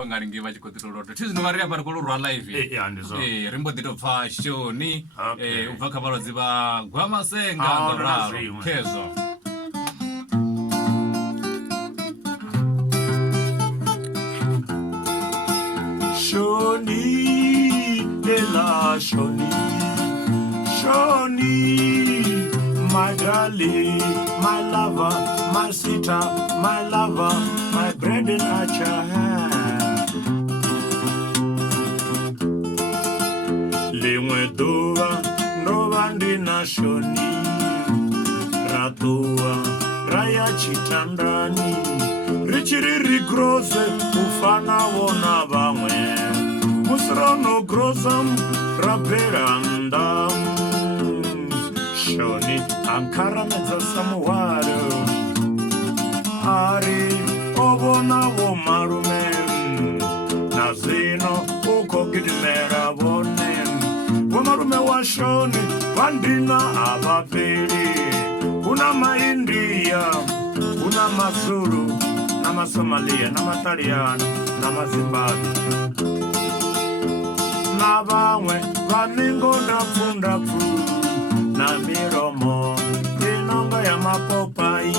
panga ringi va chikotolo tizino varia pari kolorwa live rimbo dito pfa shoni ubva kavalodzi va gwamasenga ngoraro kezo Shoni ela shoni my darling, my lover, my sister, my lover, my bread and archer. Lingwe doa, ndovandi na shoni, radoa, raya chitandani, richiri groze, ufana wona vamwe, musrono grozam, raberandam. Shoni ankara meza samuwaro Ari obona wo marume Nazino uko gidimera vonem Wo marume wa shoni Vandina abapiri Kuna maindia Kuna mazuru Na masomalia Na mataliano Na mazimbabwe Na vamwe Vaningo ndafu na miromo inonga ya mapopai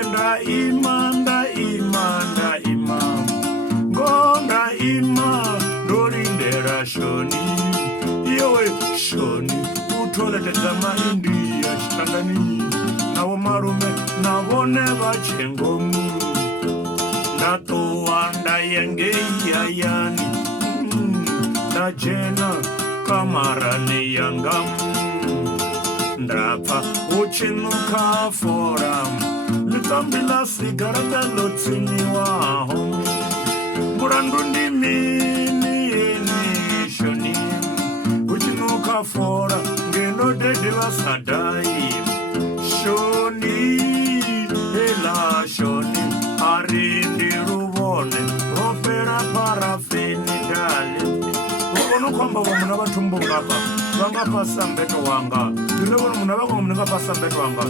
enda imanda ngonda ndorindera shoni iyowe shoni utoletedza maindia chitandani nawo marume navone vachengomu ndatowa ndayengeyayani ndajena kamarani yangamu Ndrapa uchinuka forum Litambila sigarata lotini wa homi Murandundi mini shoni Uchinuka forum Ngeno dediwa sadai Shoni ela shoni Arindi ruvone Opera parafini dali Ukono kwamba wamuna watumbo ngapa Wanga pasa mbeto wanga Ndirewono muna wanga muna pasa mbeto wanga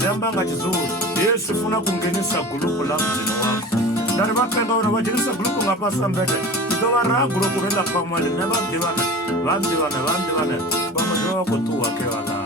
Zamba nga chizuru Yesu funa kungenisa gulupu la mzino wanga Ndari wakenga wana wajinisa gulupu nga pasa mbete Ito wara gulupu rela kwa mwali Vamdivane Vamdivane Vamdivane Vamdivane Vamdivane